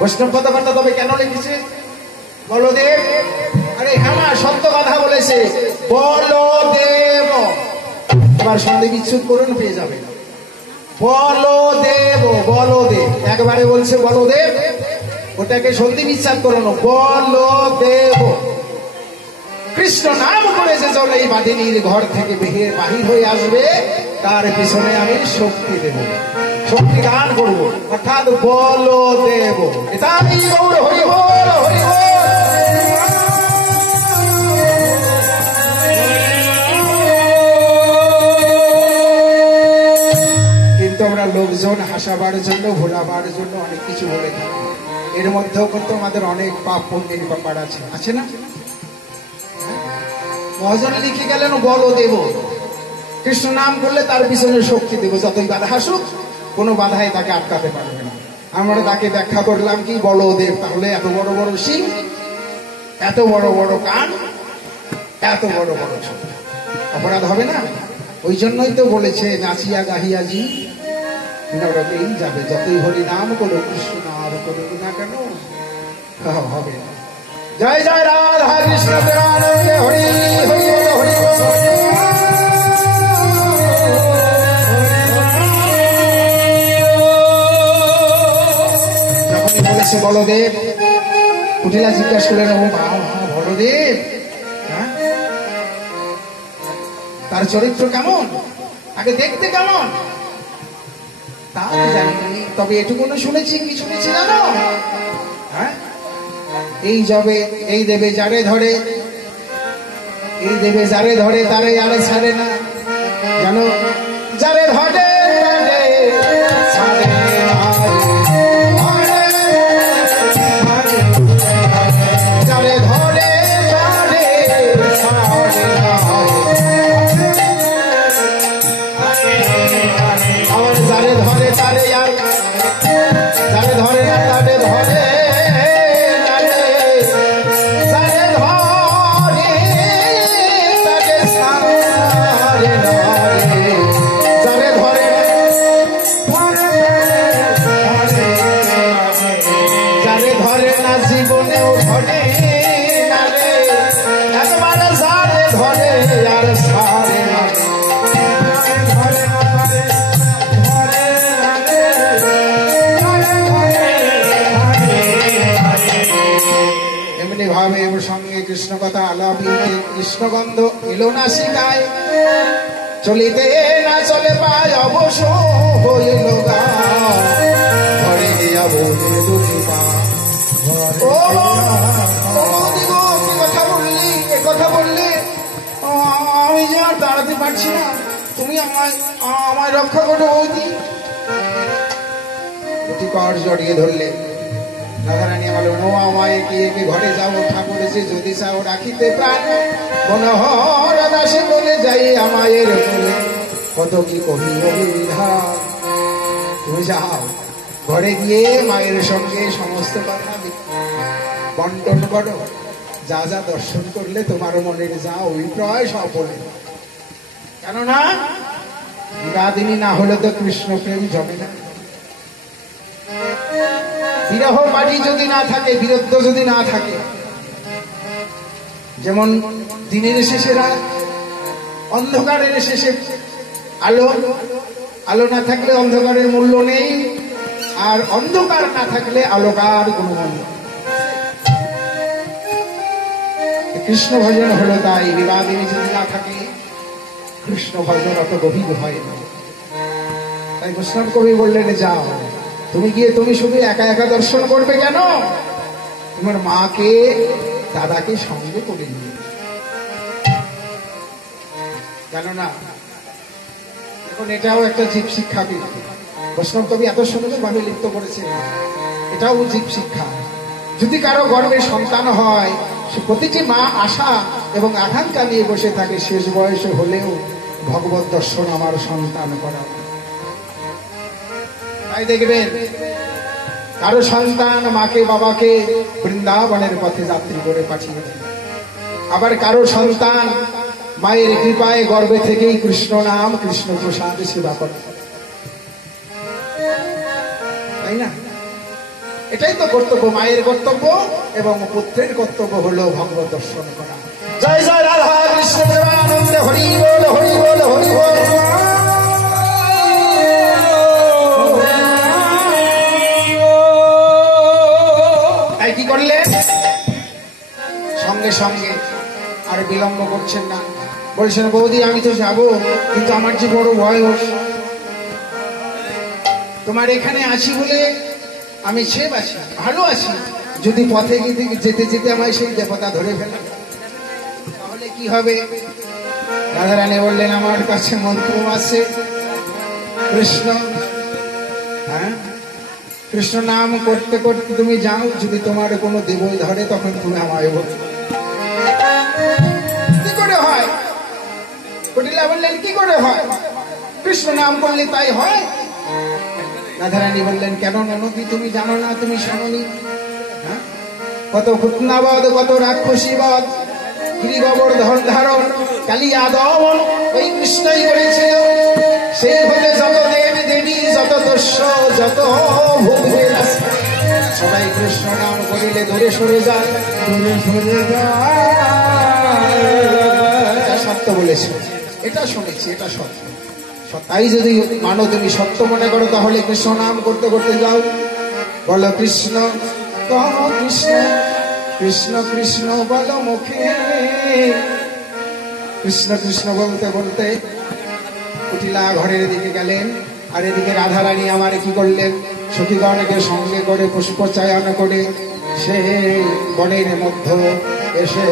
বৈষ্ণব কথাবার্তা তবে কেন লিখেছে বলদেব? আরে হ্যাঁ মা, সত্য কথা বলেছে বলদেব। এবার সন্ধি বিচ্ছুত করুন, পেয়ে যাবে বলদেব। বলদেব একবারে বলছে বলদেব, ওটাকে সন্ধি বিচ্ছাদ করুন বলদেব। কৃষ্ণ নাম করে যে জন এই বাদিনীর ঘর থেকে বাহির হয়ে আসবে, তার পিছনে আমি শক্তি দেব, শক্তি দান করবো, অর্থাৎ বলদেব। এটাই গৌর হরি বল, হরি বল। কিন্তু আমরা লোকজন হাসাবার জন্য, ভোলাবার জন্য অনেক কিছু বলে থাকি। এর মধ্যেও কিন্তু আমাদের অনেক পাপ পুণ্যের ব্যাপার আছে, আছে না? মহাজন লিখে গেলেন বলদেব, কৃষ্ণ নাম করলে তার পিছনে শক্তি দেব, যতই বাধা আসুক কোনো বাধায় তাকে আটকাতে পারবে না। আমরা তাকে ব্যাখ্যা করলাম কি বলদেব, তাহলে এত বড় বড় শিং, এত বড় বড় কান, এত বড় বড় ছোট, অপরাধ হবে না? ওই জন্যই তো বলেছে নাচিয়া গাহিয়া জি নরকেই যাবে, যতই হরি নাম করো, কৃষ্ণ নাম করো না কেন হবে। জয় জয় রাধা কৃষ্ণ প্রেমানন্দে, হরি হরি হরি যখনই বলেছে বলদেব, কুটিলা জিজ্ঞাসা করলেন ও মা বলদেব, হ্যাঁ তার চরিত্র কেমন, আগে দেখতে কেমন তা জানি, তবে এটুকু শুনেছি। কি শুনেছি জানো? হ্যাঁ এই যাবে, এই দেবে যারে ধরে, এই দেবে যারে ধরে তারে আর ছাড়ে না, জানো? যারে ধরে যারে ধরে আমার যারে ধরে তারে আর, যারে ধরে না তারে ধরে, জীবনেও ধরে না রে, একবারে যারে ধরে আর সারে না, ধরে না ধরে এমনি ভাবে ওর সঙ্গে কৃষ্ণ কথা আলাপিতে কৃষ্ণগন্ধ এলো না শিখায়, চলিতে না চলে পায় অবশ্য হইল গা, ঘরে গিয়া বলে দুটি পা। কথা বললে আমি যে আর দাঁড়াতে পারছি না, তুমি আমায় রক্ষা করো বৌদি। দুটি পাড় জড়িয়ে ধরলে। রাধারানী বললেন ও আমায় একে একে ঘরে যাবো, ঠাকুর এসে যদি চাও রাখিতে প্রাণ, মনোহর দাসে বলে যাই আমায়ের বলে, কত কি কবি বিধান। তুমি যাও ঘরে গিয়ে মায়ের সঙ্গে সমস্ত কথা বন্টন করো, যা যা দর্শন করলে তোমার মনের যা অভিপ্রায় সব বলে, কেননা বিবাদিনী না হলে তো কৃষ্ণ প্রেম জমে না। বিরহ বাড়ি যদি না থাকে, বীরত্ব যদি না থাকে, যেমন দিনের শেষে রাত, অন্ধকারের শেষে আলো, আলো না থাকলে অন্ধকারের মূল্য নেই, আর অন্ধকার না থাকলে আলোকার কোনো মূল্য। কৃষ্ণ ভজন হলো তাই, বিবাদিনী যদি না থাকে কৃষ্ণ ভজন অত গভীর হয় না। তাই বৈষ্ণব কবি বললেন যাও তুমি গিয়ে, তুমি শুধু একা একা দর্শন করবে কেন, তোমার মাকে দাদাকে সঙ্গে করে নিয়ে, কেননা এখন এটাও একটা জীব শিক্ষা। বৈষ্ণব কবি এত সুন্দর ভাবে লিপ্ত করেছে, এটাও জীব শিক্ষা। যদি কারো গর্ভে সন্তান হয়, সে প্রতিটি মা আশা এবং আকাঙ্ক্ষা নিয়ে বসে থাকে শেষ বয়সে হলেও ভগবত দর্শন আমার সন্তান করা। তাই দেখবেন কারো সন্তান মাকে বাবাকে বৃন্দাবনের পথে যাত্রী করে পাঠিয়ে দেয়, আবার কারো সন্তান মায়ের কৃপায় গর্ভে থেকেই কৃষ্ণ নাম কৃষ্ণ প্রসাদ সেবা করে, তাই না? এটাই তো কর্তব্য, মায়ের কর্তব্য এবং পুত্রের কর্তব্য হলো ভগবত দর্শন করা। জয় জয় রাধা কৃষ্ণ প্রেমানন্দে, হরি বল হরি বল হরি বল। তাই কি করলেন, সঙ্গে সঙ্গে আর বিলম্ব করছেন না, বলছেন বৌদি আমি তো যাবো, কিন্তু আমার যে বড় বয়স, তোমার এখানে আছি বলে আমি সেব আছি, ভালো আছি, যদি পথে যেতে যেতে আমায় সেই দেবতা ধরে ফেলে তাহলে কি হবে? রাধারানী বললেন আমার কাছে মন্ত্র আছে কৃষ্ণ, হ্যাঁ কৃষ্ণ নাম করতে করতে তুমি যাও, যদি তোমার কোনো দেবল ধরে তখন তুমি আমায় বলো। কি করে হয়? কটিলা বললেন কি করে হয়? কৃষ্ণ নাম করলে তাই হয়? রাধারানী বললেন কেন ননদি, তুমি জানো না, তুমি শোনি? হ্যাঁ, কত ঘটনাবাদ, কত রাক্ষসীবাদ, গিরিগবর ধারণ, কালিয়া দমন ওই কৃষ্ণই করেছে। সেই হতে যত দেব দেবী, যত দস্য, যত ভূতবেদ সবাই কৃষ্ণ নাম করিলে দূরে সরে যায়, দূরে সরে যায়। এটা সত্য বলেছে, এটা শুনেছি, এটা সত্য। তাই যদি মানো, তুমি সত্য মনে করো, তাহলে কৃষ্ণ নাম করতে করতে যাও, বলো কৃষ্ণ কহ কৃষ্ণ, কৃষ্ণ কৃষ্ণ বলো মুখে। কৃষ্ণ কৃষ্ণ বলতে বলতে কুটিলা ঘরের দিকে গেলেন, আর এদিকে রাধারানী আমার কি করলেন, সখীগণকে সঙ্গে করে পুষ্পচায়ন করে সে বনের মধ্যে এসে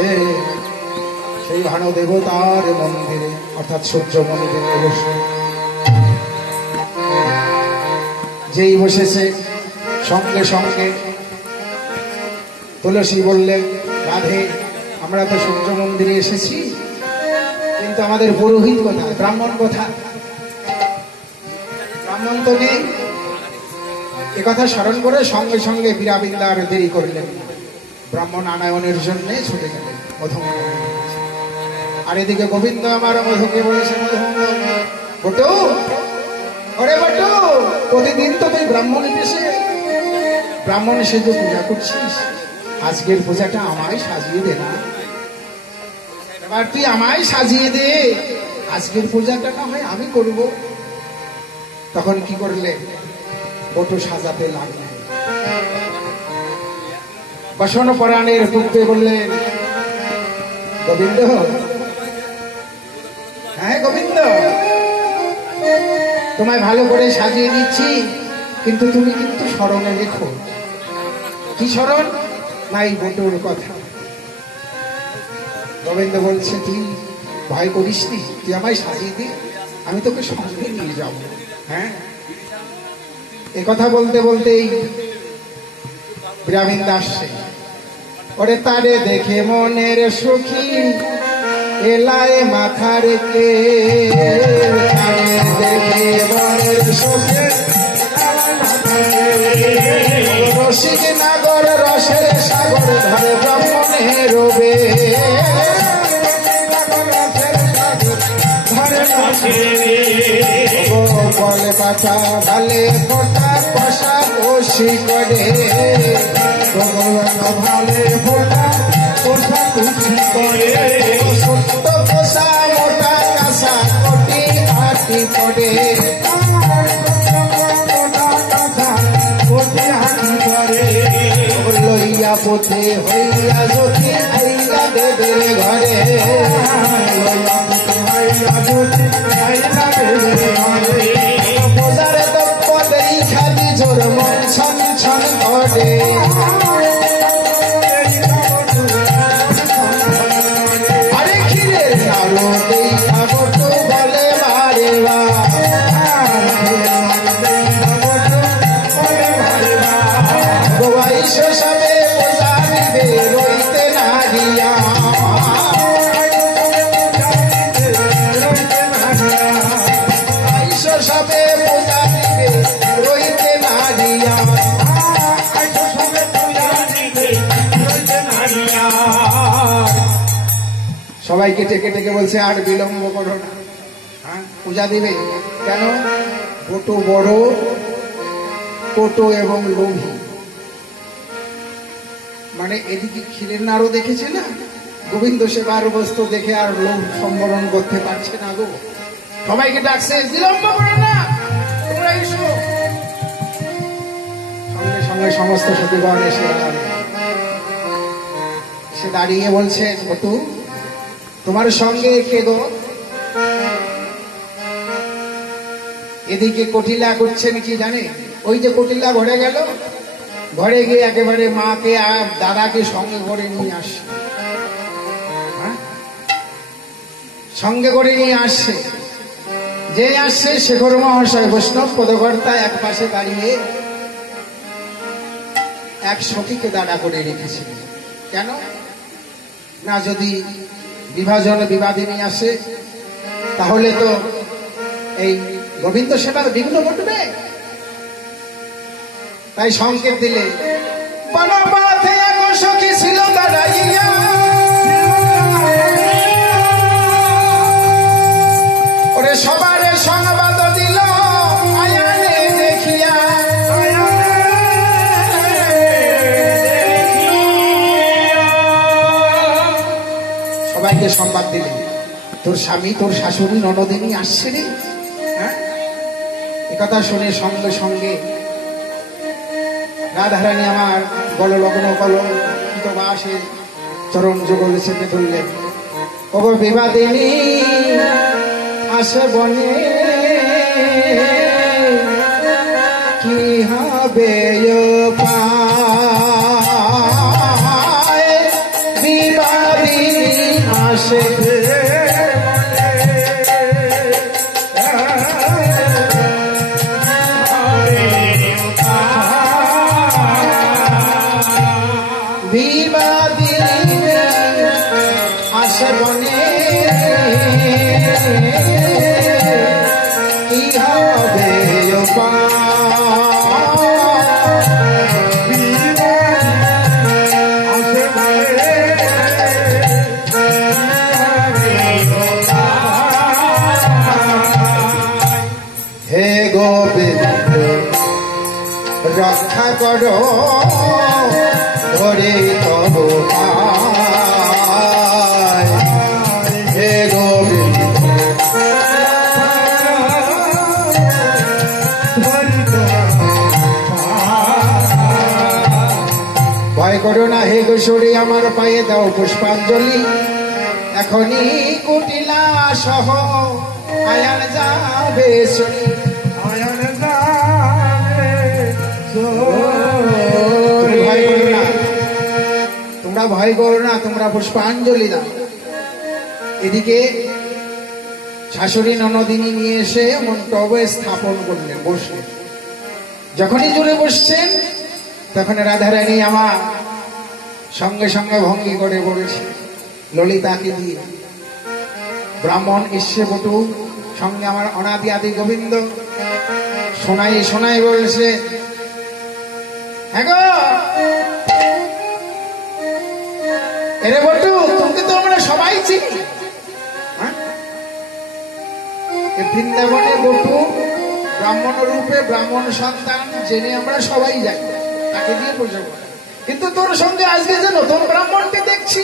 সেই ভান দেবতার মন্দিরে অর্থাৎ সূর্য মন্দিরে বসে, যেই বসেছে সঙ্গে সঙ্গে তুলসী বললেন রাধে আমরা তো সূর্য মন্দিরে এসেছি, কিন্তু আমাদের পুরোহিত কোথায়, ব্রাহ্মণ কোথায়? ব্রাহ্মণ তো নেই। একথা স্মরণ করে সঙ্গে সঙ্গে বীরাবিন্দা আর দেরি করলেন, ব্রাহ্মণ আনায়নের জন্য ছুটে গেলেন মধুমঙ্গ। আর এদিকে গোবিন্দ আমার মধুকে বলেছে, মধুমঙ্গ বটু, ওরে বটু, প্রতিদিন তো তুই ব্রাহ্মণ এসে ব্রাহ্মণ সেজে পূজা করছিস, আজকের পূজাটা আমায় সাজিয়ে দে না, এবার তুই আমায় সাজিয়ে দে, আজকের পূজাটা না হয় আমি করব। তখন কি করলে, বটু সাজাতে লাগলেন। বসন পরাণের পুত্রে বললেন গোবিন্দ, হ্যাঁ গোবিন্দ, তোমায় ভালো করে সাজিয়ে দিচ্ছি, কিন্তু তুমি কিন্তু স্মরণে রেখো। কি স্মরণ? না এই বটুর কথা। গোবিন্দ বলছে তুই ভয় করিস নি, তুই আমায় সাজিয়ে দি, আমি তোকে সঙ্গে নিয়ে যাব। হ্যাঁ, এ কথা বলতে বলতেই বীরাবিন্দা আসছে। ওরে তারে দেখে মনের সখী এলায় মাথা রেখে, তারে দেখে মনের সখী রসিক নাগর রসের সাগর ধরে ব্রাহ্মণে রবে, বলে পাঠা ভালে ফোটা পশা খুশি করে, ভালে ফোটা পোষা খুশি করে, সত্য পোষা মোটা কাঁসা কোটি হাতি পড়ে, লইয়া পথে হইয়া যদি আইলা দেবের ঘরে, বোঝারে দক্ষ দেই খালি জোর মন ছন ছন করে, আরে ক্ষীরের নাড়ু দেই খাবটু বলে বারে বা, গোয়াইশ সবে বোঝা দিবে রইতে নারিয়া, সবে বোঝা দিবে রইতে নারিয়া, সবাইকে টেকে টেকে বলছে আর বিলম্ব করো না, হ্যাঁ পূজা দিবে কেন? বটু বড়, কোটো এবং লোভী, মানে এদিকে ক্ষীরের নাড়ু দেখেছে না, গোবিন্দ সেবার বস্তু দেখে আর লোক সম্বরণ করতে পারছে না গো, সবাইকে ডাকছে, বিলম্ব করে না, তোমরা এসো। সঙ্গে সঙ্গে সমস্ত সতীগণ এসে দাঁড়িয়ে বলছেন, বটু তোমার সঙ্গে কে গো? এদিকে কটিলা করছেন কি জানে, ওই যে কটিলা ঘরে গেল, ঘরে গিয়ে একেবারে মাকে আর দাদাকে সঙ্গে করে নিয়ে আসে, সঙ্গে করে নিয়ে আসছে। যে আসছে শেখর মহাশয় বৈষ্ণব পদকর্তা এক পাশে দাঁড়িয়ে এক সখীকে দাঁড়া করে রেখেছিল। কেন না, যদি বিভাজন বিবাদিনী আসে তাহলে তো এই গোবিন্দ সেবার বিঘ্ন ঘটবে, তাই সংকেত দিলে বনপথে এক সখী ছিল দাঁড়াইয়া, ওরে সবার সংবাদ দিল আয়ানে দেখিয়া, সবাইকে সংবাদ দিলে তোর স্বামী তোর শাশুড়ি ননদিনী আসছে রে। একথা শুনে সঙ্গে সঙ্গে রাধারানী আমার গললগ্ন কলবাসের চরণ যুগল চেপে ধরলেন, ওগো বিবাদিনী আসে বনে, কি হবে বিবাদিনী আসে আসে বনে, কি হবে হে গোবিন্দ রক্ষা করো ধরে তব হে গোবিন্দ ভয় করো না হে গোসরি, আমার পায়ে দাও পুষ্পাঞ্জলি, এখনই কুটিলা সহ আয়ান যাবে শরী, আয়ান যাবে। ভয় করো না, তোমরা ভয় করো না, তোমরা পুষ্পাঞ্জলি দাও। এদিকে শাশুড়ি ননদিনী নিয়ে এসে মণ্ডপে স্থাপন করলেন, বসলেন। যখনই জুড়ে বসছেন তখন রাধারানী আমার সঙ্গে সঙ্গে ভঙ্গি করে বলেছে ললিতাকে দিয়ে, ব্রাহ্মণ এসে বটু সঙ্গে আমার অনাদি আদি গোবিন্দ শোনাই শোনাই বলছে, হ্যাঁ গো এরে বটু, তুমি তো আমরা সবাই চিনি, বৃন্দাবনে বটু ব্রাহ্মণ রূপে ব্রাহ্মণ সন্তান জেনে আমরা সবাই যাই, তাকে দিয়ে পূজা করি, কিন্তু তোর সঙ্গে আজকে যে নতুন ব্রাহ্মণকে দেখছি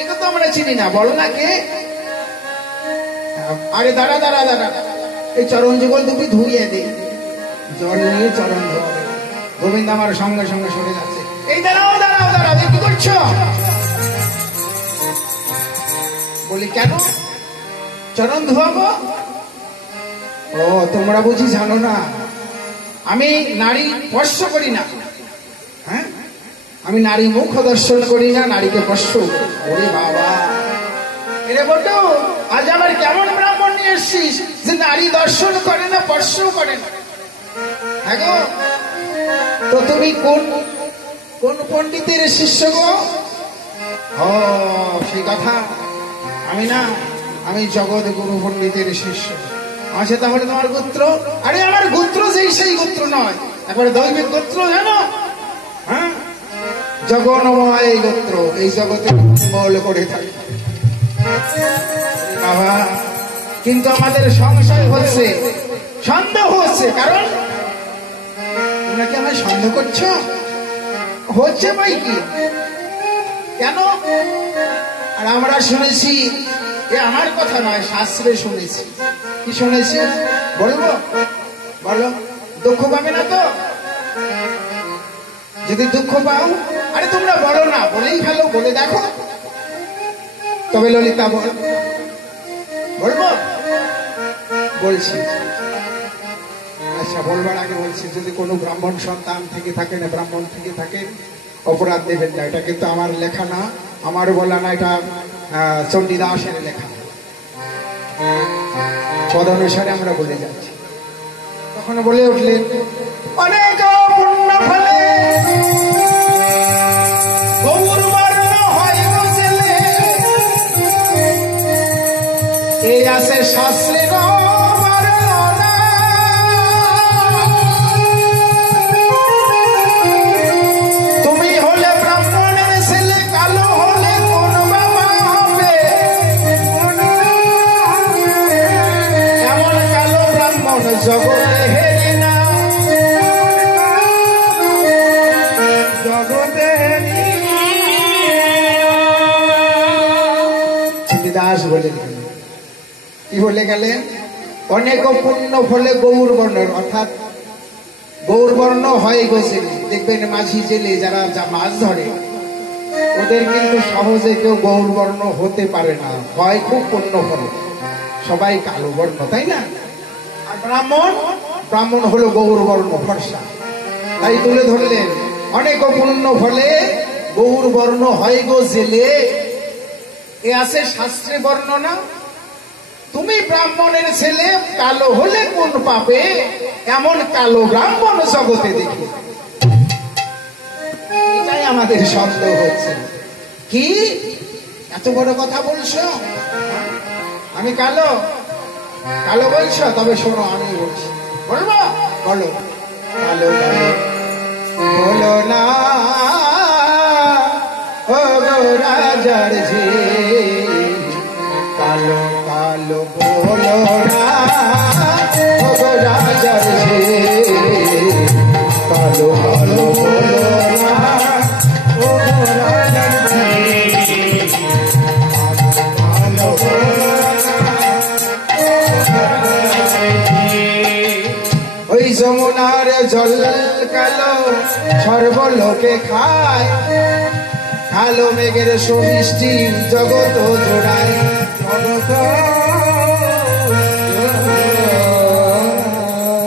একে তো আমরা চিনি না, বল না কে? আরে দাঁড়া দাঁড়া দাঁড়া, এই চরণ যুগল দুটি ধুইয়ে দে, জল নিয়ে চরণ ধোয়া। গোবিন্দ আমার সঙ্গে সঙ্গে সরে যাচ্ছে, এই দাঁড়াও দাঁড়াও দাঁড়াও, কি করছো? বলি কেন চরণ ধোয়াবো? ও তোমরা বুঝি জানো না, আমি নারী স্পর্শ করি না, হ্যাঁ আমি নারী মুখ দর্শন করি না, নারীকে স্পর্শ। ওরে বাবা, এরে বটু আজ আমার কেমন ব্রাহ্মণ নিয়ে এসছিস যে নারী দর্শন করে না, স্পর্শ করে না? হ্যাঁ গো, তো তুমি কোন কোন পণ্ডিতের শিষ্য গো? ও সেই কথা, আমি না, আমি জগৎ গুরু পণ্ডিতের শিষ্য। আছে তাহলে তোমার গোত্র? আরে আমার গোত্র যেই সেই গোত্র নয়, একবারে দৈবিক গোত্র, জানো? হ্যাঁ, জগন্ময় গোত্র, এই জগতে মঙ্গল করে থাকে বাবা। কিন্তু আমাদের সংশয় হচ্ছে, সন্দেহ হচ্ছে, কারণ তোমরা কি আমায় সন্দেহ করছো? হচ্ছে ভাই কি কেন? আর আমরা শুনেছি, এ আমার কথা নয়, শাস্ত্রে শুনেছি। কি শুনেছি বলবো? বলো। দুঃখ পাবে না তো? যদি দুঃখ পাও, আরে তোমরা বলো না, বলেই ভালো, বলে দেখো। তবে ললিতা বল, বলবো? বলছি। আচ্ছা, বলবার আগে বলছি, যদি কোনো ব্রাহ্মণ সন্তান থেকে থাকেন, ব্রাহ্মণ থেকে থাকেন, অপরাধ দেবেন না। এটা কিন্তু আমার লেখা না, আমার বলা না, এটা চণ্ডীদাসের লেখা। পদ অনুসারে আমরা বলে যাচ্ছি। তখন বলে উঠলেন, অনেক পুণ্য ফলে গৌর বর্ণ হয় গো ছেলে, এই আছে শাস্ত্রে গো বর্ণনা। তুমি হলে ব্রাহ্মণের ছেলে, কালো হলে কোন বাবা হবে? এমন কালো ব্রাহ্মণ জগতে হেরি না, জগতে দাস বলে গেলেন। কি বলে গেলেন? অনেক পুণ্য ফলে গৌর বর্ণের, অর্থাৎ গৌর বর্ণ হয় গোছেলে। দেখবেন মাঝি জেলে যারা মাছ ধরে, ওদের কিন্তু সহজে কেউ গৌর বর্ণ হতে পারে না, হয় খুব পুণ্য ফল, সবাই কালো বর্ণ, তাই না? আর ব্রাহ্মণ, ব্রাহ্মণ হলো গৌর বর্ণ ফর্সা। তাই তুলে ধরলেন, অনেক পুণ্য ফলে গৌর বর্ণ হয় গো জেলে, এ আছে শাস্ত্রে বর্ণনা। তুমি ব্রাহ্মণের ছেলে, কালো হলে কোন পাবে? এমন কালো ব্রাহ্মণ জগতে দেখি। এটাই আমাদের শব্দ হচ্ছে। কি এত বড় কথা বলছো? আমি কালো, কালো বলছো? তবে শোনো, আমি বলছি, বলবো? বলো। কালো কালো বলো না ও গো রাজার ঝি, কালো কালো বলো না ও গো রাজার ঝি, কালো কালো বলো না ও গো রাজার ঝি, কালো বলো না ও গো রাজার ঝি। ওই যমুনার জল কালো সর্বলোকে খায়, কালো মেঘের সুমিষ্টি জগৎ জোড়ায়,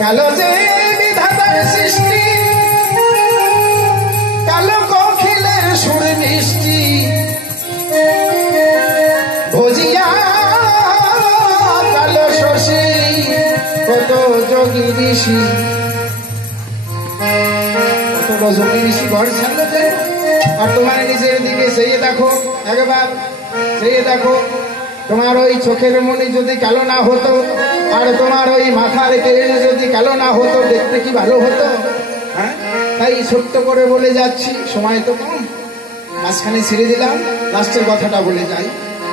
কালো যে বিধাতার সৃষ্টি, কালো কোকিলের সুর মিষ্টি, ভজিয়া কালো শশী কত যোগী ঋষি, কত যোগী ঋষি ঘর ছাড়লো যে। আর তোমার নিজের দিকে চেয়ে দেখো, একবার চেয়ে দেখো, তোমার ওই চোখের মনি যদি কালো না হতো, আর তোমার ওই মাথার কেড়ে যদি কালো না হতো, দেখতে কি ভালো হতো? হ্যাঁ, তাই ছোট্ট করে বলে যাচ্ছি, সময় তো কম, মাঝখানে ছেড়ে দিলাম, লাস্টের কথাটা বলে যাই।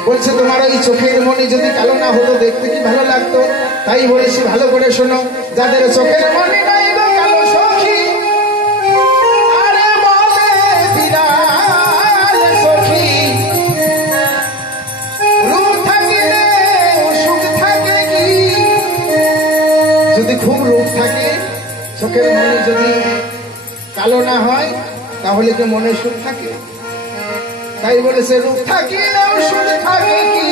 বলছে তোমার ওই চোখের মনি যদি কালো না হতো, দেখতে কি ভালো লাগতো? তাই বলেছি, ভালো করে শোনো, যাদের চোখের মনি নাই গো কালো সখী, আরে বলে বিরাল সখী, রূপ থাকিলে সুখ থাকে কি? যদি খুব রূপ থাকে, চোখের মনি যদি কালো না হয়, তাহলে কি মনে সুখ থাকে? তাই বলেছে, রূপ থাকিলেও সুখ থাকে কি?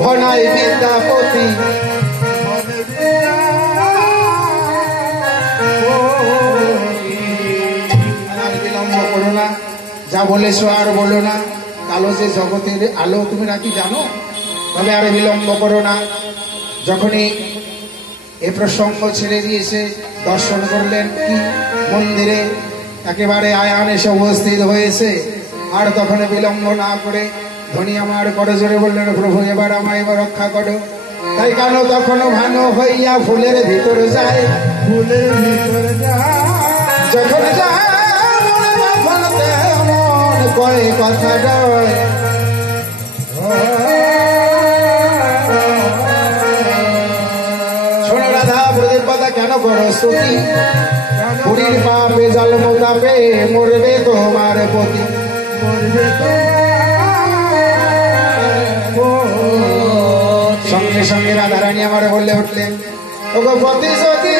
ভনাই বিদ্যাপতি আর বিলম্ব করো না, যা বলেছো আর বলো না। কালো যে জগতের আলো, তুমি নাকি জানো? তবে আর বিলম্ব করো না। যখনই এ প্রসঙ্গ ছেড়ে দিয়েছে, দর্শন করলেন কি মন্দিরে একেবারে আয়ান এসে উপস্থিত হয়েছে। আর তখন বিলম্ব না করে ধনী আমার করে জোরে বললেন, প্রভু এবার আমায় এবার রক্ষা করো। তাই কেন তখন ভানো হইয়া ফুলের ভিতর যায়, ফুলের ভিতর যায়, যখন যায় তখন তেমন কয় কথা ডয়। শোনো রাধা, প্রদীপ কথা কেন করো স্তুতি? পুরীর পাপে জল মোতাপে মরবে তোমার পতি, সঙ্গে সঙ্গে রাধারানী আমার বললে উঠলেন, ওগো পতি সতী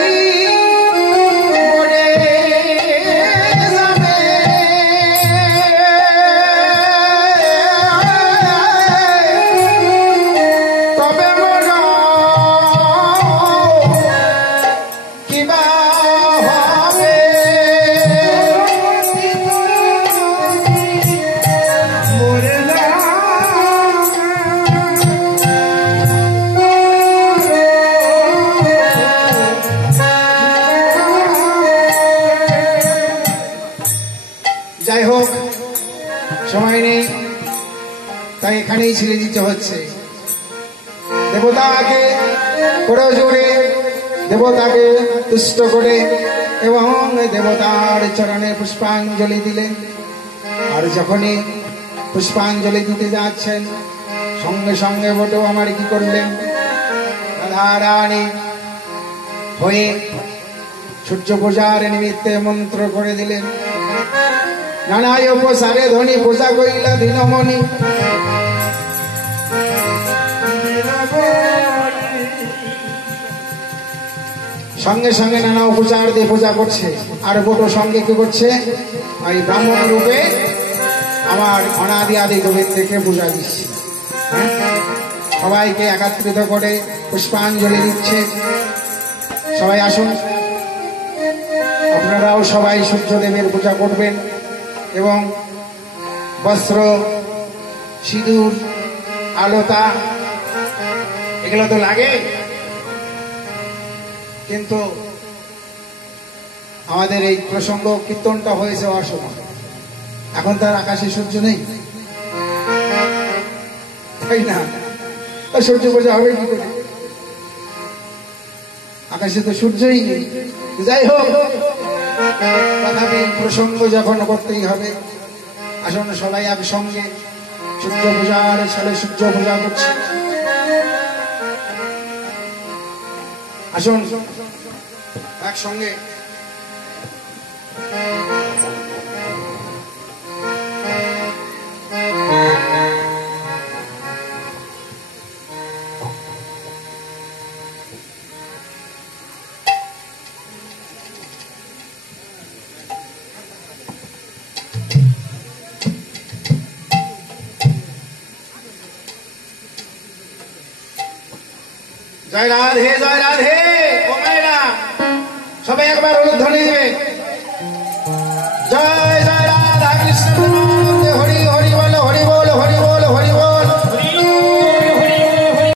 সময় নেই, তাই এখানেই ছেড়ে দিতে হচ্ছে। দেবতাকে করে জোরে, দেবতাকে তুষ্ট করে এবং দেবতার চরণে পুষ্পাঞ্জলি দিলেন। আর যখনই পুষ্পাঞ্জলি দিতে যাচ্ছেন, সঙ্গে সঙ্গে বটু আমার কি করলেন, রাধারানী হয়ে সূর্য পূজার নিমিত্তে মন্ত্র করে দিলেন। নানায় উপসারে ধনী পূজা কইলা দিনমণি, সঙ্গে সঙ্গে নানা উপচার দিয়ে পূজা করছে। আর বটো সঙ্গে কি করছে, ওই ব্রাহ্মণ রূপে আমার অনাদি আদি গোবিন্দ থেকে পূজা দিচ্ছে। সবাইকে একত্রিত করে পুষ্পাঞ্জলি দিচ্ছে। সবাই আসুন, আপনারাও সবাই সূর্যদেবের পূজা করবেন এবং বস্ত্র, সিঁদুর, আলতা এগুলো তো লাগে, কিন্তু আমাদের এই প্রসঙ্গ কীর্তনটা হয়েছে অসময়। এখন তার আকাশে সূর্য নেই, তাই না? সূর্য পূজা হবে কি করে? আকাশে তো সূর্যই নেই। যাই হোক, তথাপি প্রসঙ্গ যখন করতেই হবে, আসুন সবাই একসঙ্গে সূর্য পূজার সালে সূর্য পূজা করছে। আসুন একসঙ্গে জয় রাধে, জয় রাধে। ও মায়েরা, সবাই একবার উলুধ্বনি দিবে।